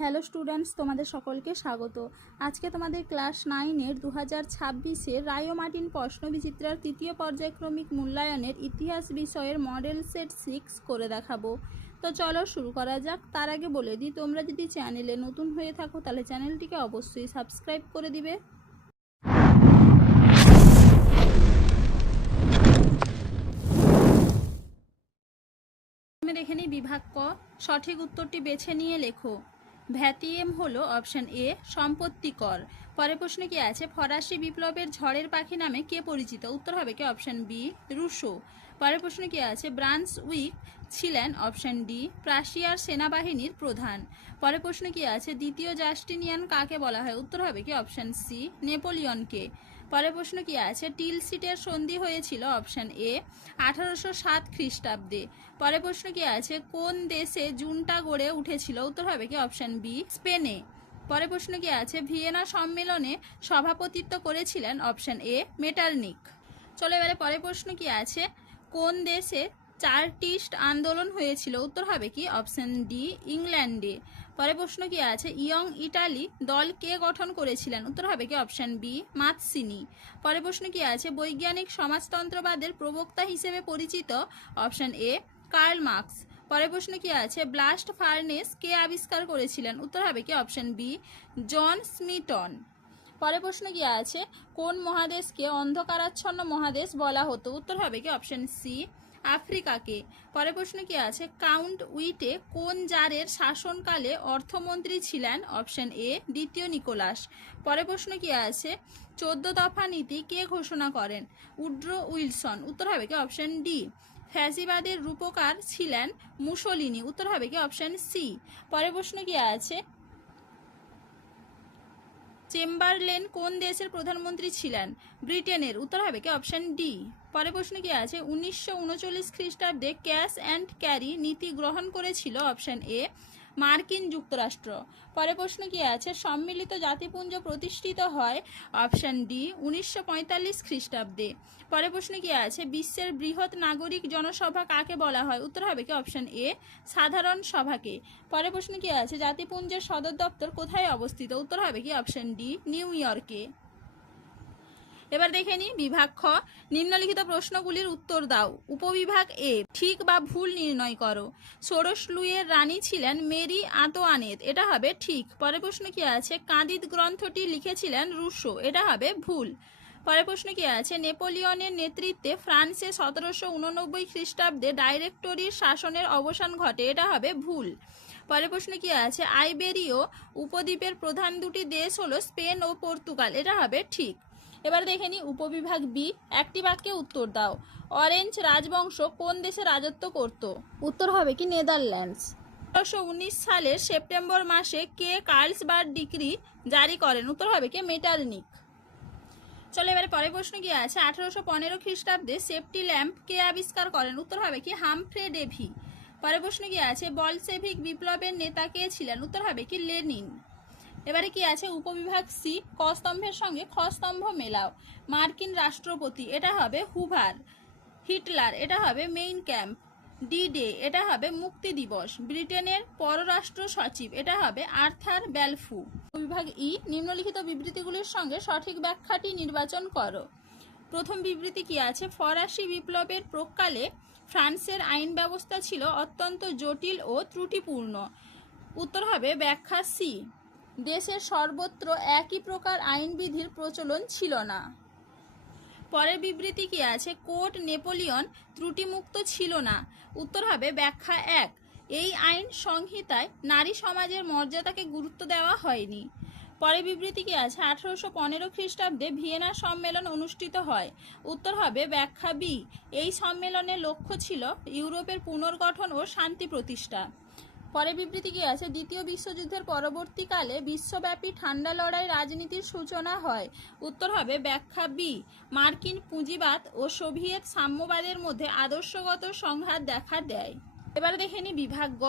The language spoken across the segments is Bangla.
হ্যালো স্টুডেন্টস, তোমাদের সকলকে স্বাগত। আজকে তোমাদের ক্লাস 9-এর 2026-এর রায় ও মার্টিন প্রশ্নবিচিত্রার তৃতীয় পর্যায়ক্রমিক মূল্যায়নের ইতিহাস বিষয়ের মডেল সেট 6 করে দেখাবো। তো চলো শুরু করা যাক। তার আগে বলে দিই, তোমরা যদি চ্যানেলে নতুন হয়ে থাকো তাহলে চ্যানেলটিকে অবশ্যই সাবস্ক্রাইব করে দিবে। দেখে নিই বিভাগ ক। সঠিক উত্তরটি বেছে নিয়ে লেখো। ভ্যাটিয়েম হলো অপশন এ সম্পত্তি কর। পরের প্রশ্ন কি আছে? ফরাসি বিপ্লবের ঝড়ের পাখি নামে কে পরিচিত? উত্তর হবে কি অপশন বি রুশো। পরের প্রশ্ন কি আছে? ব্রান্সউইক ছিলেন অপশন ডি প্রাশিয়ার সেনাবাহিনীর প্রধান। পরের প্রশ্ন কি আছে? দ্বিতীয় জাস্টিনিয়ান কাকে বলা হয়? উত্তর হবে কি অপশন সি নেপোলিয়নকে। পরের প্রশ্ন কি আছে? টিলসিটের সন্ধি হয়েছিল অপশন এ 1807 খ্রিস্টাব্দে। পরের প্রশ্ন কি আছে? কোন দেশে জুনটা গড়ে উঠেছিল? উত্তর হবে কি অপশন বি স্পেনে। পরের প্রশ্ন কি আছে? ভিয়েনা সম্মেলনে সভাপতিত্ব করেছিলেন অপশন এ মেটারনিক। চলো এবারে পরের প্রশ্ন কি আছে? কোন দেশে চার্টিস্ট আন্দোলন হয়েছিল? উত্তর হবে কি অপশন ডি ইংল্যান্ডে। পরের প্রশ্ন কি আছে? ইয়ং ইটালি দল কে গঠন করেছিলেন? উত্তর হবে কি অপশন বি মাতসিনি। পরের প্রশ্ন কি আছে? বৈজ্ঞানিক সমাজতন্ত্রবাদের প্রবক্তা হিসেবে পরিচিত অপশন এ কার্ল মার্কস। পরের প্রশ্ন কি আছে? ব্লাস্ট ফার্নেস কে আবিষ্কার করেছিলেন? উত্তর হবে কি অপশন বি জন স্মিটন। পরের প্রশ্ন কি আছে? কোন মহাদেশকে অন্ধকারাচ্ছন্ন মহাদেশ বলা হতো? উত্তর হবে কি অপশন সি আফ্রিকাকে। পরের প্রশ্ন কি আছে? কাউন্ট উইটে কোন জারের শাসনকালে অর্থমন্ত্রী ছিলেন? অপশন এ দ্বিতীয় নিকোলাস। পরের প্রশ্ন কি আছে? 14 দফা নীতি কে ঘোষণা করেন? Woodrow Wilson. উত্তর হবে কি অপশন ডি। ফ্যাসিবাদের রূপকার ছিলেন মুসোলিনি। উত্তর হবে কি অপশন সি। পরের প্রশ্ন কি আছে? চেম্বারলেন কোন দেশের প্রধানমন্ত্রী ছিলেন? ব্রিটেনের। উত্তর হবে কি অপশন ডি। পরের প্রশ্ন কি আছে? 1939 খ্রিস্টাব্দে ক্যাশ অ্যান্ড ক্যারি নীতি গ্রহণ করেছিল অপশন এ মার্কিন যুক্তরাষ্ট্র। পরের প্রশ্ন কি আছে? সম্মিলিত জাতিপুঞ্জ প্রতিষ্ঠিত হয় অপশন ডি 1945 খ্রিস্টাব্দে। পরের প্রশ্ন কি আছে? বিশ্বের বৃহৎ নাগরিক জনসভা কাকে বলা হয়? উত্তর হবে কি অপশন এ সাধারণ সভাকে। পরের প্রশ্ন কি আছে? জাতিপুঞ্জের সদর দপ্তর কোথায় অবস্থিত? উত্তর হবে কি অপশন ডি নিউ ইয়র্কে। এবার দেখে নি বিভাগ খ। নিম্নলিখিত প্রশ্নগুলির উত্তর দাও। উপবিভাগ এ ঠিক বা ভুল নির্ণয় করো। ষোড়শ লুইয়ের রানী ছিলেন মেরি আন্তোয়ানেত। এটা হবে ঠিক। পরের প্রশ্ন কি আছে? কাঁদিত গ্রন্থটি লিখেছিলেন রুশো। এটা হবে ভুল। পরের প্রশ্ন কি আছে? নেপোলিয়নের নেতৃত্বে ফ্রান্সে 1789 খ্রিস্টাব্দে ডাইরেক্টরির শাসনের অবসান ঘটে। এটা হবে ভুল। পরের প্রশ্ন কি আছে? আইবেরীয় উপদ্বীপের প্রধান দুটি দেশ হলো স্পেন ও পর্তুগাল। এটা হবে ঠিক। এবার দেখে নি উপবিভাগ বি। একটি বাক্যে উত্তর দাও। অরেঞ্জ রাজবংশ কোন দেশে রাজত্ব করত? উত্তর হবে কি নেদারল্যান্ডস। 1819 সালের সেপ্টেম্বর মাসে কে কার্লসবার্গ ডিক্রি জারি করেন? উত্তর হবে কি মেটারনিক। চলো এবারে পরের প্রশ্ন কি আছে? 1815 খ্রিস্টাব্দে সেফটি ল্যাম্প কে আবিষ্কার করেন? উত্তর হবে কি হামফ্রে ডেভি। পরের প্রশ্ন কি আছে? বলশেভিক বিপ্লবের নেতা কে ছিলেন? উত্তর হবে কি লেনিন। এবারে কি আছে? উপবিভাগ সি। ক স্তম্ভের সঙ্গে খ স্তম্ভ মেলাও। মার্কিন রাষ্ট্রপতি এটা হবে হুভার। হিটলার এটা হবে মেইন ক্যাম্প। ডি ডে এটা হবে মুক্তি দিবস। ব্রিটেনের পররাষ্ট্র সচিব এটা হবে আর্থার ব্যালফু। বিভাগ ই। নিম্নলিখিত বিবৃতিগুলির সঙ্গে সঠিক ব্যাখ্যাটি নির্বাচন করো। প্রথম বিবৃতি কি আছে? ফরাসি বিপ্লবের প্রকালে ফ্রান্সের আইন ব্যবস্থা ছিল অত্যন্ত জটিল ও ত্রুটিপূর্ণ। উত্তর হবে ব্যাখ্যা সি। দেশের সর্বত্র একই প্রকার আইনবিধির প্রচলন ছিল না। পরের বিবৃতি কি আছে? কোর্ট নেপোলিয়ন ত্রুটিমুক্ত ছিল না। উত্তর হবে ব্যাখ্যা এক। এই আইন সংহিতায় নারী সমাজের মর্যাদাকে গুরুত্ব দেওয়া হয়নি। পরের বিবৃতি কি আছে? 1815 খ্রিস্টাব্দে ভিয়েনা সম্মেলন অনুষ্ঠিত হয়। উত্তর হবে ব্যাখ্যা বি। এই সম্মেলনের লক্ষ্য ছিল ইউরোপের পুনর্গঠন ও শান্তি প্রতিষ্ঠা। পরের বিবৃতি কি আছে? দ্বিতীয় বিশ্বযুদ্ধের পরবর্তীকালে বিশ্বব্যাপী ঠান্ডা লড়াই রাজনীতির সূচনা হয়। উত্তর হবে ব্যাখ্যা বি। মার্কিন পুঁজিবাদ ও সোভিয়েত সাম্যবাদের মধ্যে আদর্শগত সংঘাত দেখা দেয়। এবার দেখে নি বিভাগ গ।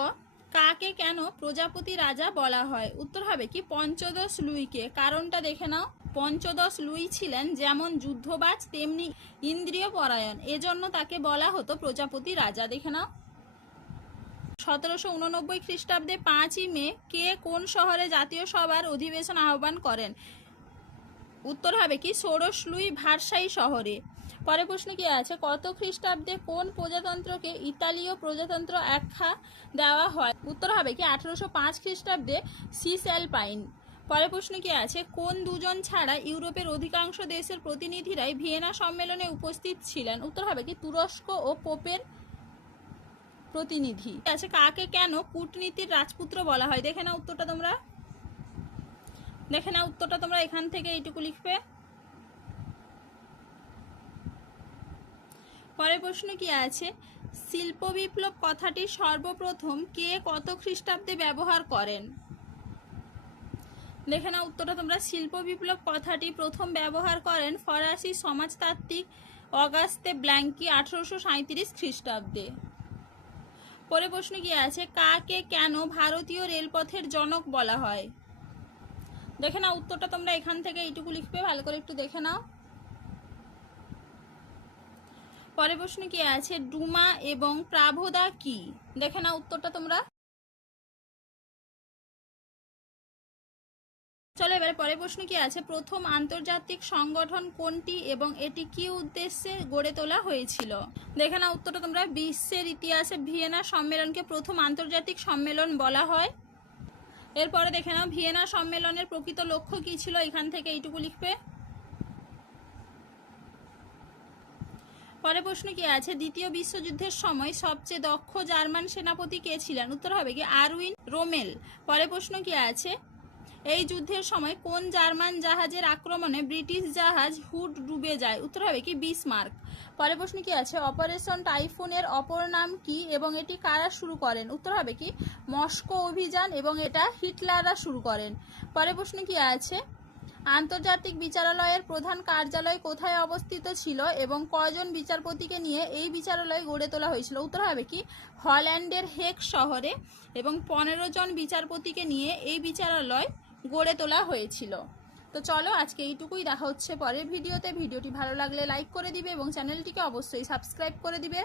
কাকে কেন প্রজাপতি রাজা বলা হয়? উত্তর হবে কি পঞ্চদশ লুইকে। কারণটা দেখে নাও। পঞ্চদশ লুই ছিলেন যেমন যুদ্ধবাজ তেমনি ইন্দ্রিয় পরায়ণ, এজন্য তাকে বলা হতো প্রজাপতি রাজা। দেখে নাও। 1789 খ্রিস্টাব্দে 5ই মে কে কোন শহরে জাতীয় সভার অধিবেশন আহ্বান করেন? উত্তর হবে কি ষোড়শ লুই ভার্সাই শহরে। পরের প্রশ্ন কি আছে, কত খ্রিস্টাব্দে কোন প্রজাতন্ত্রকে ইতালীয় প্রজাতন্ত্র আখ্যা দেওয়া হয়? উত্তর হবে কি 1805 খ্রিস্টাব্দে সিস অ্যালপাইন। পরের প্রশ্ন কি আছে, কোন দুজন ছাড়া ইউরোপের অধিকাংশ দেশের প্রতিনিধিরাই ভিয়েনা সম্মেলনে উপস্থিত ছিলেন? উত্তর হবে কি তুরস্ক ও পোপের প্রতিনিধি। আছে কাকে কেন কূটনীতির রাজপুত্র বলা হয়? দেখে না উত্তরটা তোমরা এখান থেকে এইটুকু লিখবে। পরের প্রশ্ন কি আছে, শিল্প বিপ্লব কথাটি সর্বপ্রথম কে কত খ্রিস্টাব্দে ব্যবহার করেন? দেখে না উত্তরটা তোমরা, শিল্প বিপ্লব কথাটি প্রথম ব্যবহার করেন ফরাসি সমাজতাত্ত্বিক অগাস্তে ব্ল্যাঙ্কি 1837 খ্রিস্টাব্দে। পরের প্রশ্ন কি আছে, কাকে কেন ভারতীয় রেলপথের জনক বলা হয়? দেখে না উত্তরটা তোমরা এখান থেকে এইটুকু লিখবে, ভালো করে একটু দেখে নাও। পরের প্রশ্ন কি আছে, ডুমা এবং প্রাভোদা কি? দেখে না উত্তরটা তোমরা। চলো এবারে পরের প্রশ্ন কি আছে, প্রথম আন্তর্জাতিক সংগঠন কোনটি এবং এটি কি উদ্দেশ্যে গড়ে তোলা হয়েছিল? দেখে না উত্তরটা তোমরা, বিশ্বের ইতিহাসে ভিয়েনা সম্মেলনকে প্রথম আন্তর্জাতিক সম্মেলন বলা হয়। এরপরে দেখে নাও ভিয়েনা সম্মেলনের প্রকৃত লক্ষ্য কি ছিল? এখান থেকে এইটুকু লিখবে। পরের প্রশ্ন কি আছে, দ্বিতীয় বিশ্বযুদ্ধের সময় সবচেয়ে দক্ষ জার্মান সেনাপতি কে ছিলেন? উত্তর হবে কি আরউইন রোমেল। পরের প্রশ্ন কি আছে, এই যুদ্ধের সময় কোন জার্মান জাহাজের আক্রমণে ব্রিটিশ জাহাজ হুড ডুবে যায়? উত্তর হবে কি বিসমার্ক। পরের প্রশ্ন কি আছে, অপারেশন টাইফুনের অপর নাম কি এবং এটি কারা শুরু করেন? উত্তর হবে কি মস্কো অভিযান, এবং এটা হিটলাররা শুরু করেন। পরের প্রশ্ন কি আছে, আন্তর্জাতিক বিচারালয়ের প্রধান কার্যালয় কোথায় অবস্থিত ছিল এবং কয়জন বিচারপতিকে নিয়ে এই বিচারালয় গড়ে তোলা হয়েছিল? উত্তর হবে কি হল্যান্ডের হেগ শহরে, এবং 15 জন বিচারপতিকে নিয়ে এই বিচারালয় গড়ে তোলা হয়েছিল। তো চলো আজকে এইটুকুই, দেখা হচ্ছে পরের ভিডিওতে। ভিডিওটি ভালো লাগলে লাইক করে দিবে এবং চ্যানেলটিকে অবশ্যই সাবস্ক্রাইব করে দিবে।